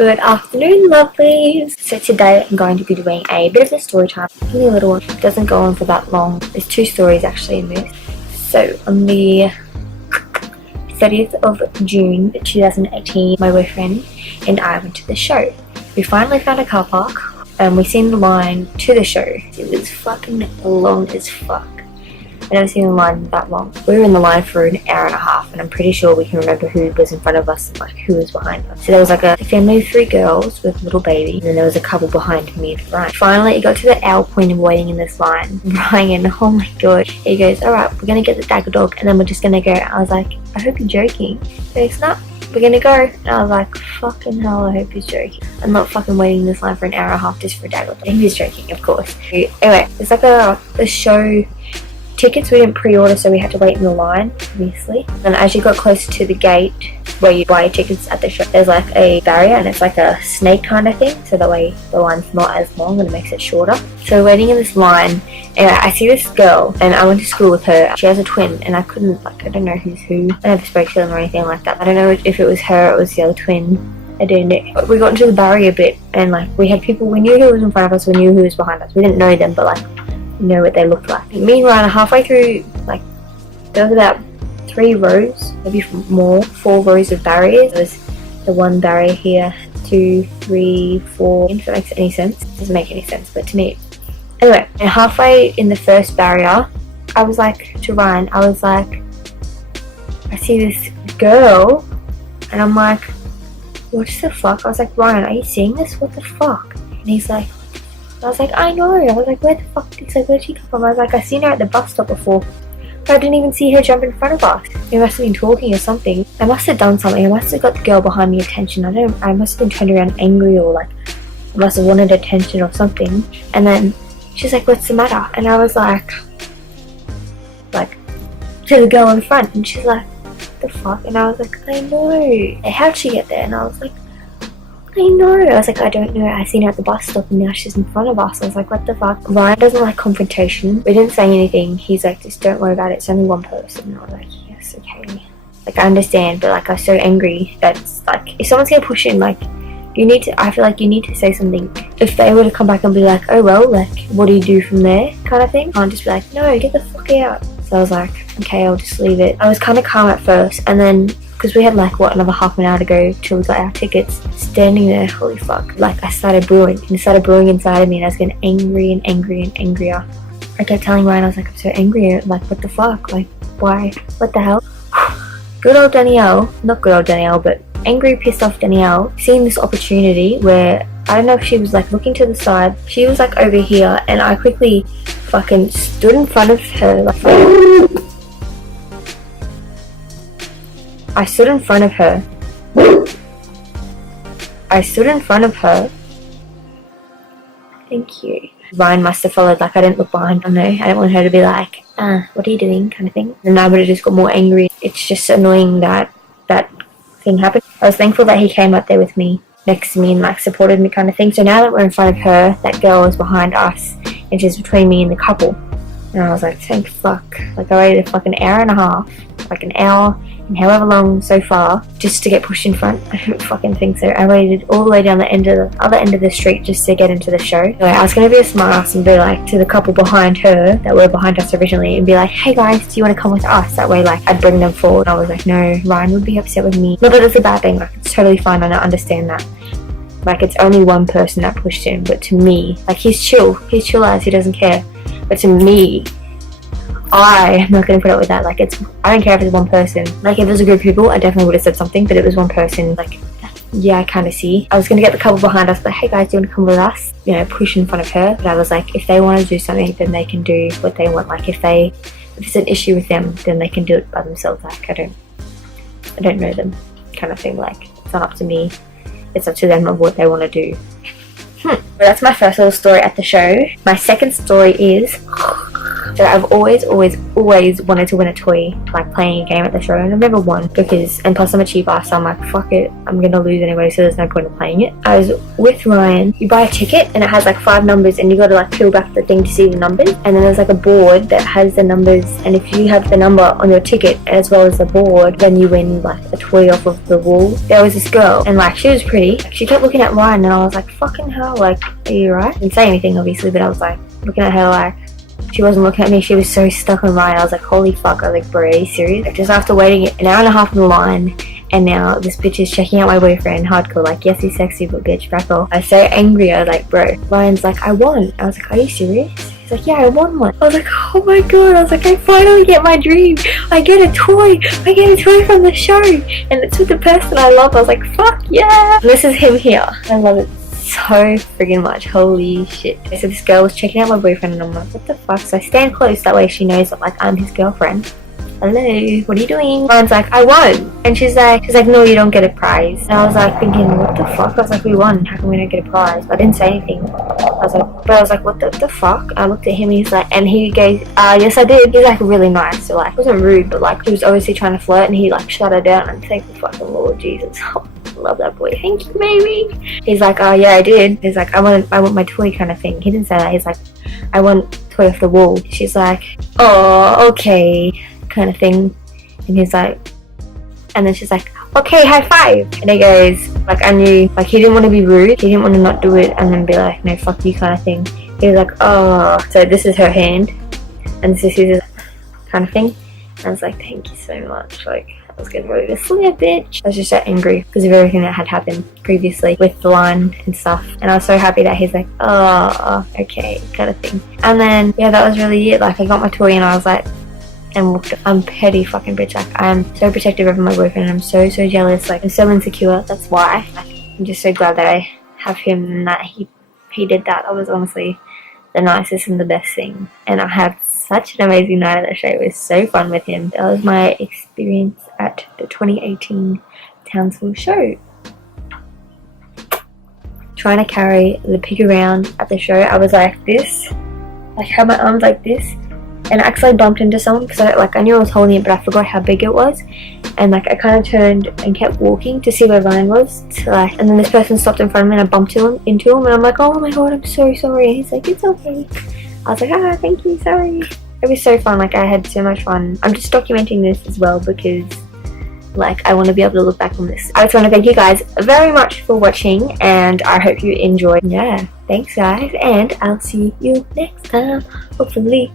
Good afternoon, lovelies. So today I'm going to be doing a bit of a story time. Only a little one. It doesn't go on for that long. There's 2 stories actually in this. So on the 30th of June 2018, my boyfriend and I went to the show. We finally found a car park and we seen the line to the show. It was fucking long as fuck. I've never seen a line that long. We were in the line for an hour and a half and I'm pretty sure we can remember who was in front of us and like who was behind us. So there was like a family of 3 girls with little baby and then there was a couple behind me and Ryan. Finally it got to the hour point of waiting in this line. Ryan, oh my god, he goes, alright, we're gonna get the dagger dog and then we're just gonna go. I was like, I hope you're joking. He goes, no, we're gonna go. And I was like, fucking hell, I hope he's joking. I'm not fucking waiting in this line for an hour and a half just for a dagger dog. He was joking, of course. Anyway, it's like a show. Tickets we didn't pre-order, so we had to wait in the line, obviously. And as you got closer to the gate where you buy your tickets at the shop, there's like a barrier and it's like a snake kind of thing, so that way the line's not as long and it makes it shorter. So we're waiting in this line and I see this girl and I went to school with her. She has a twin and I couldn't, like, I don't know who's who. I never spoke to them or anything like that. I don't know if it was her or it was the other twin. I don't know. But we got into the barrier bit and like we had people, we knew who was in front of us, we knew who was behind us. We didn't know them, but like know what they looked like. Me and Ryan are halfway through, like there was about 3 rows, maybe more, 4 rows of barriers. There was the one barrier here, 2, 3, 4, if that makes any sense. It doesn't make any sense, but to me. Anyway, and halfway in the first barrier, I was like to Ryan, I was like, I see this girl and I'm like, what the fuck? I was like, Ryan, are you seeing this? What the fuck? And he's like, I was like, I know. I was like, where the fuck? He's like, where'd she come from? I was like, I seen her at the bus stop before. But I didn't even see her jump in front of us. We must have been talking or something. I must have done something. I must have got the girl behind me attention. I must have been turned around angry or like, I must have wanted attention or something. And then she's like, what's the matter? And I was like, to the girl in front. And she's like, what the fuck? And I was like, I know. How'd she get there? And I was like, I know. I was like, I don't know. I seen her at the bus stop and now she's in front of us. I was like, what the fuck? Ryan doesn't like confrontation. We didn't say anything. He's like, just don't worry about it. It's only one person. And I was like, yes, okay. Like, I understand, but like, I was so angry that it's like, if someone's gonna push in, like, you need to, I feel like you need to say something. If they were to come back and be like, oh well, like, what do you do from there kind of thing? I can't just be like, no, get the fuck out. So I was like, okay, I'll just leave it. I was kind of calm at first and then, because we had like what, another half an hour to go till we got our tickets, standing there, holy fuck, like I started brewing and it started brewing inside of me and I was getting angry and angry and angrier. I kept telling Ryan, I was like, I'm so angry, like what the fuck, like why, what the hell? Good old Danielle, not good old Danielle, but angry, pissed off Danielle, seeing this opportunity where, I don't know if she was like looking to the side, she was like over here and I quickly fucking stood in front of her, like I stood in front of her. Thank you. Ryan must have followed, like I didn't look behind. I don't know. I didn't want her to be like, what are you doing kind of thing. And I would have just got more angry. It's just annoying that that thing happened. I was thankful that he came up there with me, next to me and like supported me kind of thing. So now that we're in front of her, that girl is behind us and she's between me and the couple. And I was like, thank fuck. Like I waited a fucking hour and a half, like an hour and however long so far, just to get pushed in front. I don't fucking think so. I waited all the way down the other end of the street just to get into the show. Anyway, I was gonna be a smart ass and be like to the couple behind her that were behind us originally and be like, hey guys, do you want to come with us? That way like I'd bring them forward. I was like, no, Ryan would be upset with me. Not that it's a bad thing, like it's totally fine, I don't understand that. Like it's only one person that pushed him, but to me, like he's chill as, he doesn't care. But to me, I'm not going to put up with that. Like I don't care if it's one person. Like if it was a group of people, I definitely would have said something, but it was one person, like, yeah, I kind of see. I was going to get the couple behind us, but hey guys, do you want to come with us? You know, push in front of her. But I was like, if they want to do something, then they can do what they want. Like if it's an issue with them, then they can do it by themselves. Like I don't know them kind of thing. Like it's not up to me. It's up to them of what they want to do. Well, that's my first little story at the show. My second story is, So I've always wanted to win a toy, like playing a game at the show, and I've never won because, and plus I'm a cheap ass, so I'm like, fuck it, I'm gonna lose anyway, so there's no point in playing it. I was with Ryan. You buy a ticket and it has like 5 numbers, and you gotta like peel back the thing to see the numbers, and then there's like a board that has the numbers, and if you have the number on your ticket as well as the board, then you win like a toy off of the wall. There was this girl, and like she was pretty. She kept looking at Ryan, and I was like, fucking hell, like, are you right? I didn't say anything obviously, but I was like looking at her like she wasn't looking at me. She was so stuck on Ryan. I was like, holy fuck. I was like, bro, are you serious? Like, just after waiting an hour and a half in the line, and now this bitch is checking out my boyfriend hardcore, like, yes, he's sexy, but bitch, back off. I was so angry. I was like, bro. Ryan's like, I won. I was like, are you serious? He's like, yeah, I won one. I was like, oh my god. I was like, I finally get my dream. I get a toy. I get a toy from the show, and it's with the person I love. I was like, fuck yeah. And this is him here. I love it so friggin' much. Holy shit. So this girl was checking out my boyfriend, and I'm like, what the fuck? So I stand close, that way she knows that like I'm his girlfriend. Hello, what are you doing? Ryan's like, I won. And she's like, no, you don't get a prize. And I was like thinking, what the fuck? I was like, we won, how come we don't get a prize? But I didn't say anything. I was like, what the fuck? I looked at him, he's like, and he goes, yes I did. He's like really nice, so like, it wasn't rude, but like, he was obviously trying to flirt, and he like shut her down, and thank the fucking Lord Jesus. Love that boy. Thank you, baby. He's like, oh yeah, I did. He's like, I want my toy kind of thing. He didn't say that. He's like, I want toy off the wall. She's like, oh, okay, kind of thing. And he's like, and then she's like, okay, high five. And he goes, like, I knew, like, he didn't want to be rude. He didn't want to not do it and then be like, no, fuck you kind of thing. He was like, oh, so this is her hand, and this is his kind of thing. And I was like, thank you so much. Like, I was getting ready to slap, bitch. I was just so angry because of everything that had happened previously with the line and stuff, and I was so happy that he's like, oh, okay, kind of thing. And then yeah, that was really it. Like, I got my toy, and I was like, and I'm petty fucking bitch. Like, I'm so protective of my boyfriend, and I'm so jealous. Like, I'm so insecure. That's why. Like, I'm just so glad that I have him, and that he did that. That was honestly the nicest and the best thing, and I had such an amazing night at the show. It was so fun with him. That was my experience at the 2018 Townsville show. Trying to carry the pig around at the show, I was like this, like had my arms like this, and I actually bumped into someone because I knew I was holding it, but I forgot how big it was, and like I kind of turned and kept walking to see where Ryan was, to, like, and then this person stopped in front of me, and I bumped into him, and I'm like, oh my god, I'm so sorry. And he's like, it's okay. I was like, thank you, sorry. It was so fun. Like, I had so much fun. I'm just documenting this as well because, like, I want to be able to look back on this. I just want to thank you guys very much for watching, and I hope you enjoyed. Yeah, thanks guys, and I'll see you next time, hopefully.